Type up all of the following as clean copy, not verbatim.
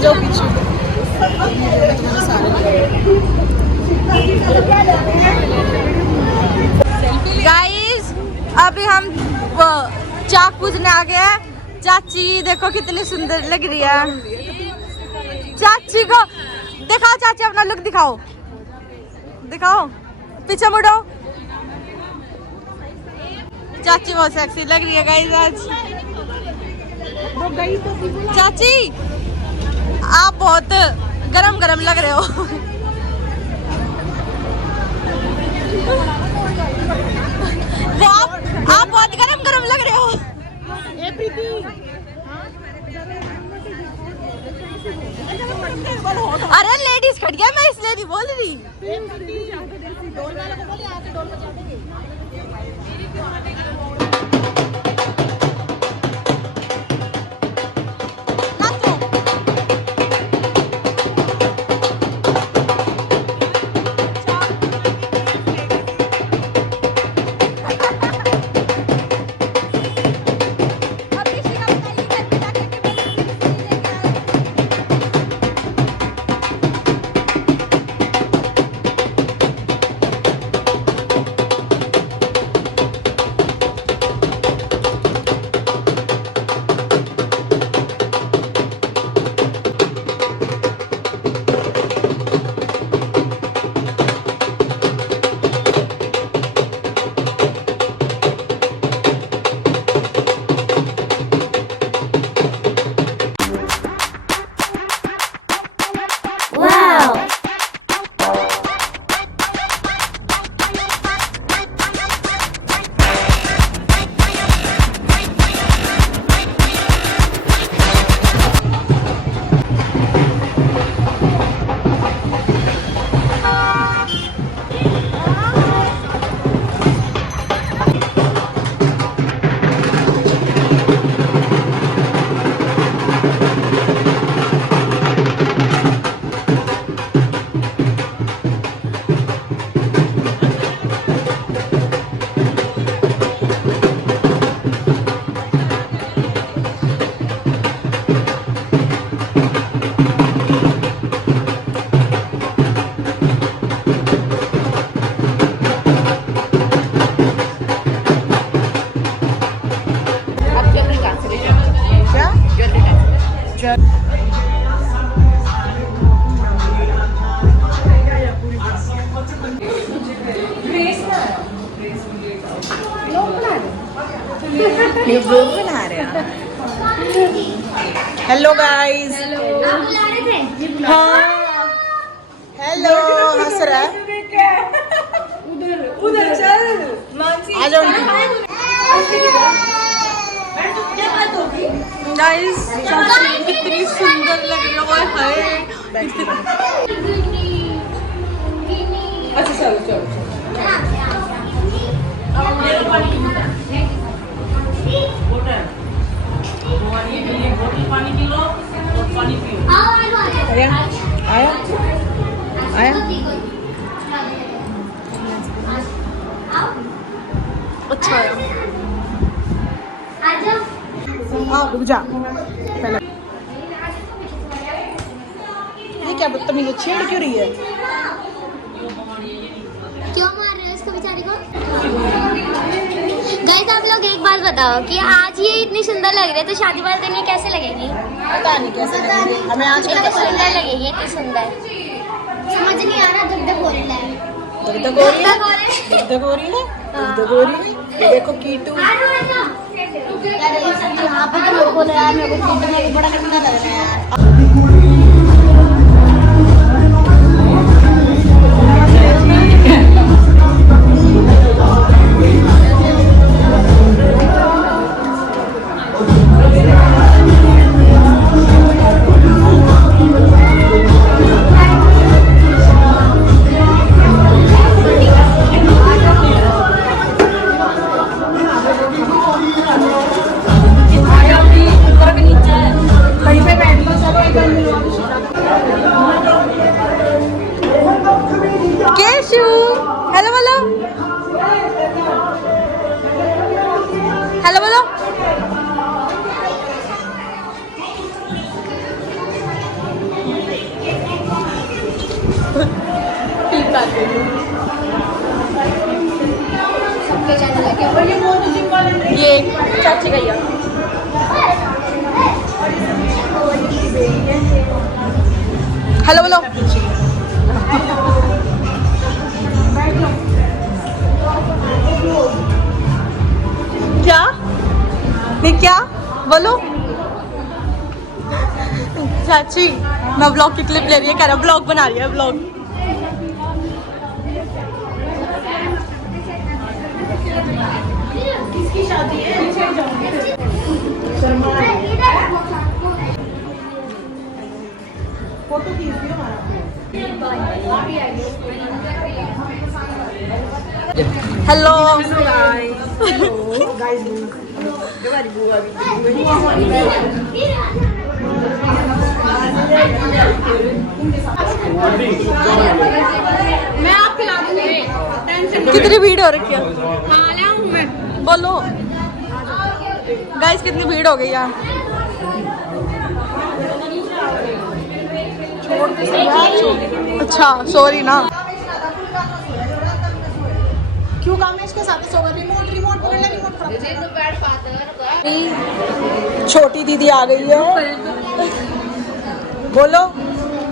जाओ पीछे। गाइस अभी हम चाक पूजने आ गए हैं। चाची देखो कितनी सुंदर लग रही है। चाची को दिखाओ, चाची अपना लुक दिखाओ, दिखाओ, पीछे मुड़ो। चाची बहुत सेक्सी लग रही है गाइस आज। चाची आप बहुत गरम गरम लग रहे हो। आप बहुत गरम गरम लग रहे हो। अरे लेडीज खड़ी है, मैं इसलिए नहीं बोल रही। ये ब्लॉग बना रहे हैं। Hello guys. हाँ हेलो, हंस रहा है। उधर चल, आ जाओ गाइस। कितनी सुंदर लग रही है वो। अच्छा चलो चलो पानी पी लो और पानी पियो। आया आया आया। अच्छा रुक जा पहले। ये क्या बदतमीजी, छेड़ क्यों रही है? क्यों मार रहे हो इसको बेचारे को? गाइस आप लोग एक बात बताओ कि आज ये इतनी सुंदर लग रही है तो शादी वाले दिन ये कैसे लगेगी? पता नहीं कैसे लगेगी हमें। आज इतनी सुंदर लगेगी, इतनी सुंदर। समझ नहीं आ रहा। धक हो रही है, धक हो रही है, धक हो रही है, धक हो रही है। देखो कीटू यहाँ पे तो लोग बोले यार मेरे को कीटू में बड़ा गंदा लग रहा है यार। कहीं पे बैठ लो, चलो इधर हेलो बोलो। क्या नहीं क्या बोलो। चाची मैं ब्लॉग की क्लिप ले रही है, कह रहा ब्लॉग बना रही है ब्लॉग। किसकी शादी है? फोटो खींच हमारा। हेलो मैं आप खिला दूंगी। कितनी भीड़ हो रखी है? बोलो गाइस कितनी भीड़ हो गई यार। अच्छा सॉरी ना। क्यों काम है इसके साथ? रिमोट पकड़ ले, रिमोट छोटी दीदी आ गई है। बोलो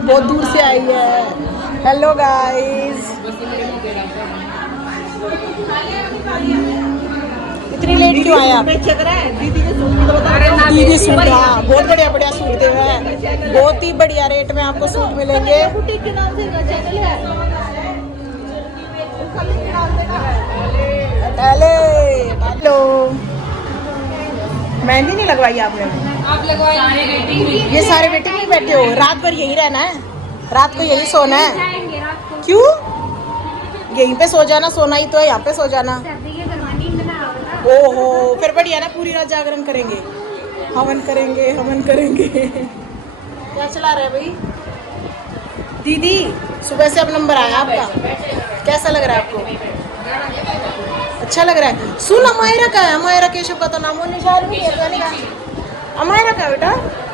बहुत दूर से आई है। Hello guys. इतनी लेट क्यों आया? दीदी सूट, हाँ बहुत बढ़िया बढ़िया सूट दे रहा है, बहुत ही बढ़िया रेट में आपको सूट मिलेंगे। हेलो मेहंदी नहीं लगवाई आपने? आप लगवाई। ये सारे वेटिंग में बैठे हो? रात भर यही रहना है? रात को यही सोना है? क्यों? यहीं पे सो जाना, सोना ही तो है, यहाँ पे सो जाना। ओहो फिर बढ़िया ना, पूरी रात जागरण करेंगे, हवन करेंगे, हवन करेंगे। क्या चला रहे भाई? दीदी सुबह से अब नंबर आया आपका, कैसा लग रहा है आपको? अच्छा लग रहा है। सुन अमायरा का है, अमायरा केशव का तो नामो निशान भी है। अमायरा का बेटा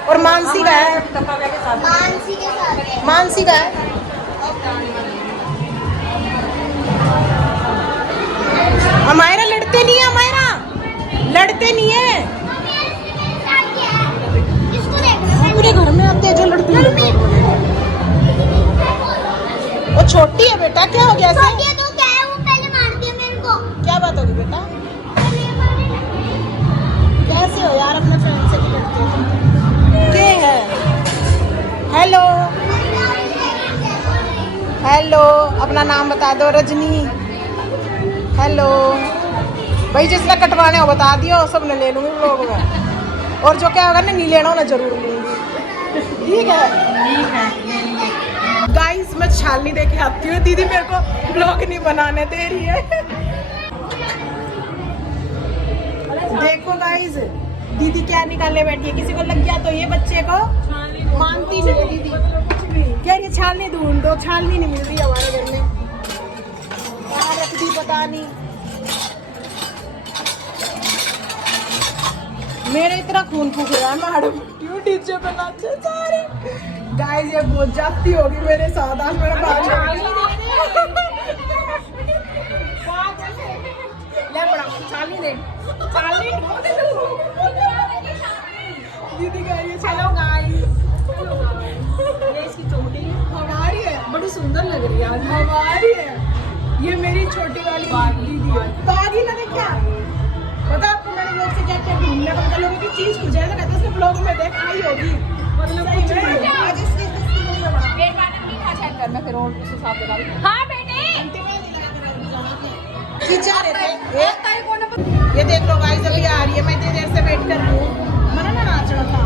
और मानसी का है। मानसी का है। अमायरा लड़ते नहीं है, अमायरा लड़ते नहीं है। पूरे घर में आते हैं जो लड़ते हैं। वो छोटी है बेटा, क्या हो गया ऐसे? क्या बात होगी बेटा? कैसे हो यार, अपने फ्रेंड से भी लड़ते हो? क्या है? हेलो हेलो अपना नाम बता दो। रजनी। हेलो भाई, जिसने कटवाने हो बता दियो, सब ने ले लूंगी लोग में, और जो क्या होगा ना नहीं लेना हो ना जरूर लूंगी। ठीक है गाइस, मैं छालनी देके आती हूँ। दीदी मेरे को ब्लॉग नहीं बनाने दे रही है। देखो गाइस दीदी क्या निकालने बैठी है। किसी को लग गया तो ये बच्चे को मानती नहीं है दीदी, कह रही छालनी ढूंढ दो, छालनी नहीं मिल रही हमारे घर में, कहाँ रख दी पता नहीं। मेरे इतना खून फूक रहा है मैडम, क्यों डीजे पे नाचे सारे। गाइस ये बहुत जाती होगी मेरे साथ आज। मेरा छालनी दे, दीदी का ये। हेलो गाइस, ये इसकी चोटी हमारी है, बड़ी सुंदर लग रही है आज। हमारी है ये, मेरी छोटी वाली दीदी है। बागी मैंने क्या पता आपको, मैंने लोग से क्या क्या ढूंढने को पता, लोगों की चीज कुछ है तो कहते उसने ब्लॉग में देख आई होगी, मतलब कुछ नहीं। आज इसकी एक बार मीठा चेक करना फिर और उस हिसाब से डाल। हां बेटे खिंचा रहे थे। ये देख लो गाइस अभी आ रही है, मैं इतनी देर से वेट कर रही हूँ। मना ना नाचना था,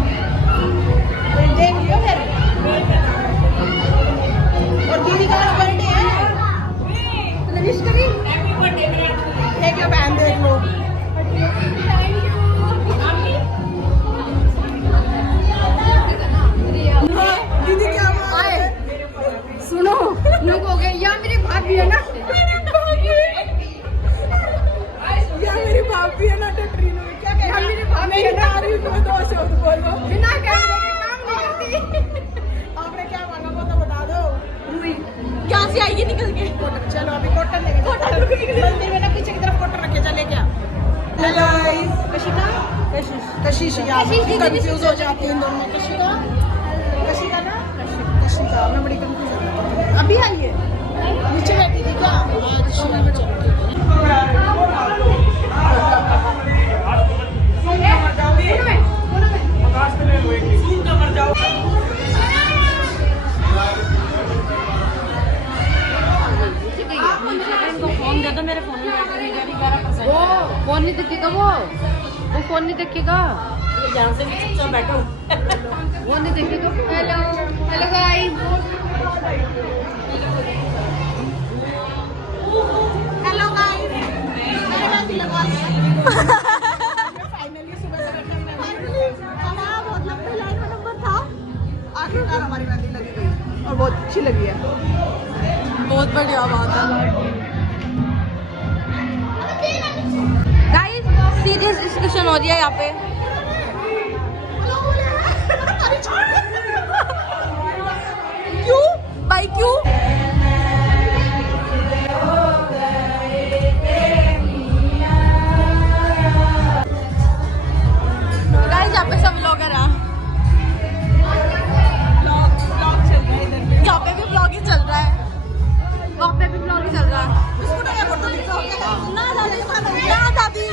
देख लियो फिर। और दीदी का बर्थडे है, विश करी हैप्पी बर्थडे मेरा। देख लो बहन, देख लो। दीदी क्या आए सुनो, लोग हो गए या मेरी भाभी है ना, मेरी भाभी है ना टटरीनो, क्या कह रही है? मेरी भाभी है ना, तारीफ में दो से बोलो, बिना कैमरे के काम नहीं करती। आपने क्या मांगा वो तो बता दो। क्या से आएगी निकल के? चलो अभी कॉटन लेके मंदिर में ना पीछे की तरफ कॉटन रखे, चले क्या? हेलो कशिका, कशिश यार कंफ्यूज हो जाती है इन दोनों में। कशिका, कशिका ना श्रीका मैं बड़ी कंफ्यूज अभी आई है नीचे बैठी थी क्या अच्छा चलो फोन दे दो मेरे फोन में वो फोन नहीं दिखेगा वो फोन नहीं दिखेगा यहाँ से चुपचाप बैठो वो नहीं दिखेगा hello hello guys hello guys मैंने मेहंदी लगवा लिया फाइनली सुबह से बैठे हमारा बहुत लंबी लाइन में नंबर था आखिरकार हमारी मेहंदी लगी गई और बहुत अच्छी लगी है बहुत बढ़िया बात है गाइस सीरियस डिस्कशन हो रही है यहाँ पे क्यों भाई क्यों गाइस यहाँ पे सब ब्लॉगर हैं यहाँ पे भी ब्लॉग ही चल रहा है वहाँ पे भी ब्लॉग ही चल रहा है ना दादी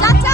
चाचा